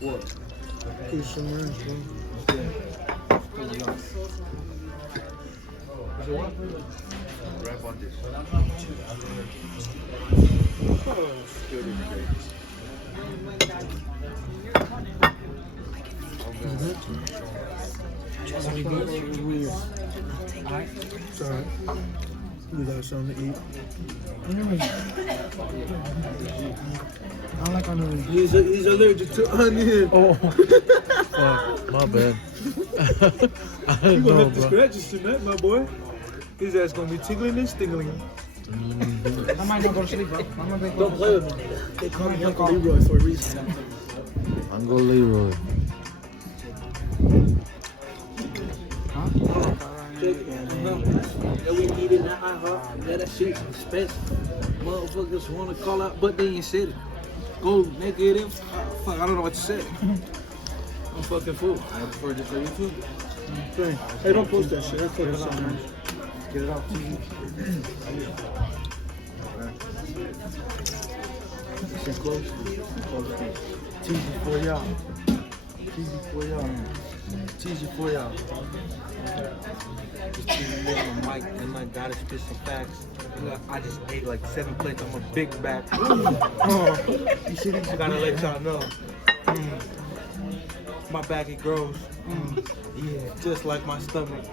What? Eat some ranch, bro. So what? Wrap on this. Oh, good. Sorry. We got something to eat. I don't like onion. He's allergic to onion. Oh, my bad. I You didn't gonna know, have to bro. scratch us tonight, my boy. His ass gonna be tingling and stingling. I might not go to sleep, bro. I'm gonna be Don't play with me. They call me Uncle Leroy for a reason. I'm going Leroy. That we eating that ihop, that shit's expensive. Motherfuckers wanna call out, but they ain't said it. Go negative. Fuck, I don't know what to say. I'm fucking fool. I prefer this for YouTube. Hey, don't post that shit. That's fucking something. Get it off TV. Sit close. Teasy for y'all. Teasy for y'all. Teasy for y'all. Just teasing me on the mic and I gotta spit some facts. I just ate like 7 plates. I'm a big back. You see these? I gotta let y'all know. My back it grows. Yeah, just like my stomach.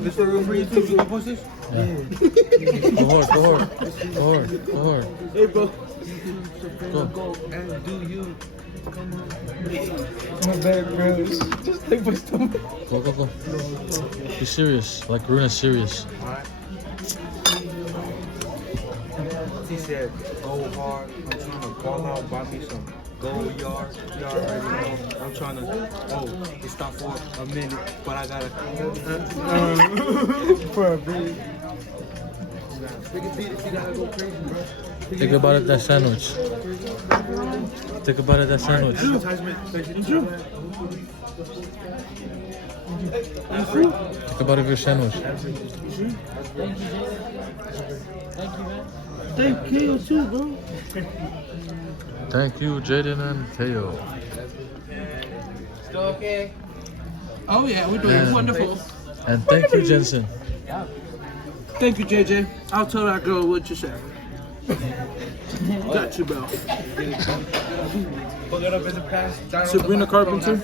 This for real for you too? You gonna post this? Yeah. Go hard. Hey, bro. Go. Go and do you. Come on. my bad, bro. Just like my stomach. Go. Be serious. Like Runa's serious. Alright. He said, go hard. I'm trying to ball out, buy me some gold yard. You already know. I'm trying to, it stopped for a minute, but I gotta. For a bit. Pick a beat if you gotta go crazy, bro. Think about it, that sandwich. Think about it, that sandwich. Advertisement. Think about it, your sandwich. Thank you too, bro. Thank you, Jaden and Teo. Still okay? Oh yeah, we're doing wonderful. And thank you, Jensen. Thank you, JJ. I'll tell that girl what you said. Got you, bro. Put it up in the past. Sabrina Carpenter.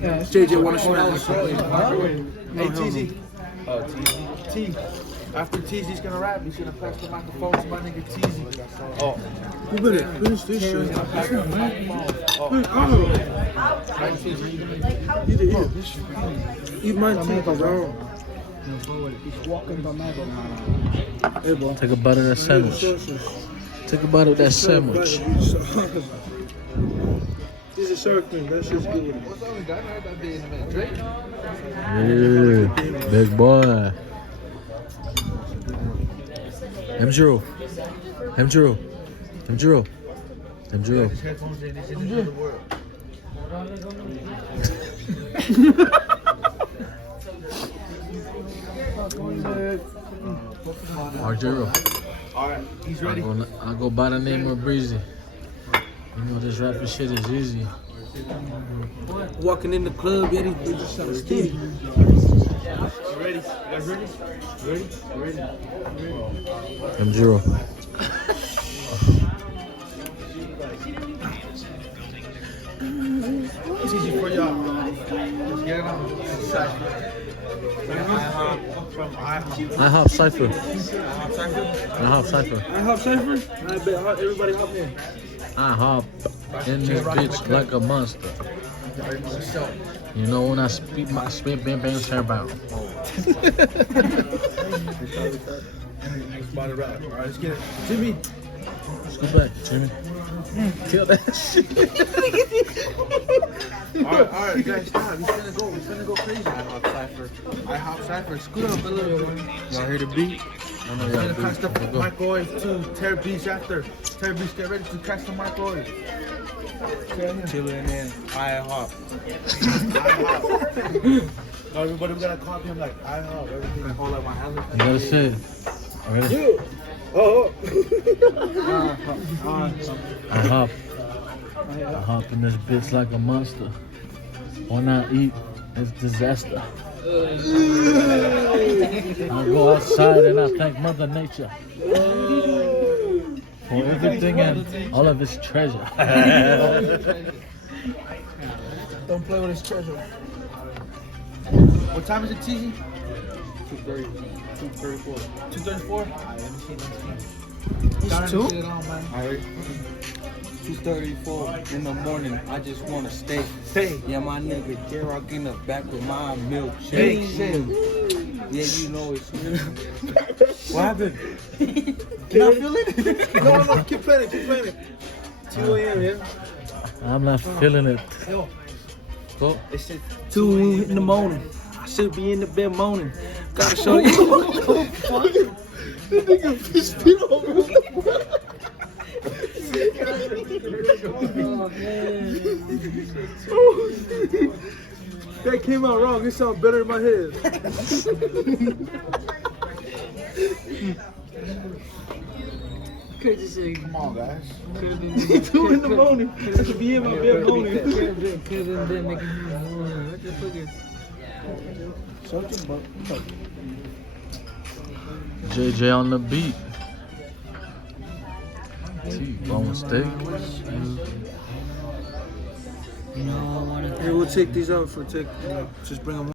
Yeah, JJ wanna smash. Hey, TZ. Oh, TZ. T. After TZ's gonna rap, he's gonna pass the microphone to my nigga TZ. Oh. You better finish this shit. Pass the microphone. Oh. Eat it. Eat mine too, bro. He's walking the mango. Hey, bro. Take a bite of that sandwich. Take a bite of that sandwich. This is sour cream. That shit's good. What's up with that? That be in a minute. Drake? Yeah, big boy. M0. His headphones in, he's in the world. Argero. Alright, he's ready. I go by the name of Breezy. You know this rapping shit is easy. Walking in the club, Eddie. We just shot a steady. You ready? You guys ready? Ready? Ready? M0. It's easy for y'all. Let's get it on. From IHOP Cypher. IHOP Cypher. I hop cypher. I bet everybody hop in. IHOP in this bitch like a monster. You know when I speak my spit bam bam bound. About to rap. Alright, let's get it. Jimmy. Let's go back, Jimmy. Kill that shit. Alright, guys, stop. We finna go crazy. IHop Cypher. Scoot up a little bit. Y'all hear the beat? I know We're y'all gonna catch the beat. Go. microwave too. Tear beats after. Tear beats, get ready to catch the microwave. Chillin' in IHop. No, everybody we gotta copy him like IHop. Everything. Hold like my hand. You gotta say it. Ready? Oh. I hop in this bitch like a monster. When I eat, it's disaster. I go outside and I thank Mother Nature for everything and all of its treasure. Don't play with his treasure. What time is it, TZ? 2:30. 2:34. 2:34? It's two? Alright. 2:34 in the morning. I just wanna stay. Stay. Yeah, my nigga J-Rock in the back with my milkshake. Yeah, you know it's what happened? Can I feel it? No, keep playing it. 2 a.m., yeah? I'm not feeling it. Go. It's 2 in the morning. I should be in the bed moaning. Gotta show you. This nigga fish spit over. That came out wrong. It sounded better in my head. Could just say, Come on, guys. could have been 2 in the morning. I should be in my bed moaning. Could have been making you what the fuck is JJ on the beat. T-bone steak. you know I wanna Hey, we'll take these out for just bring them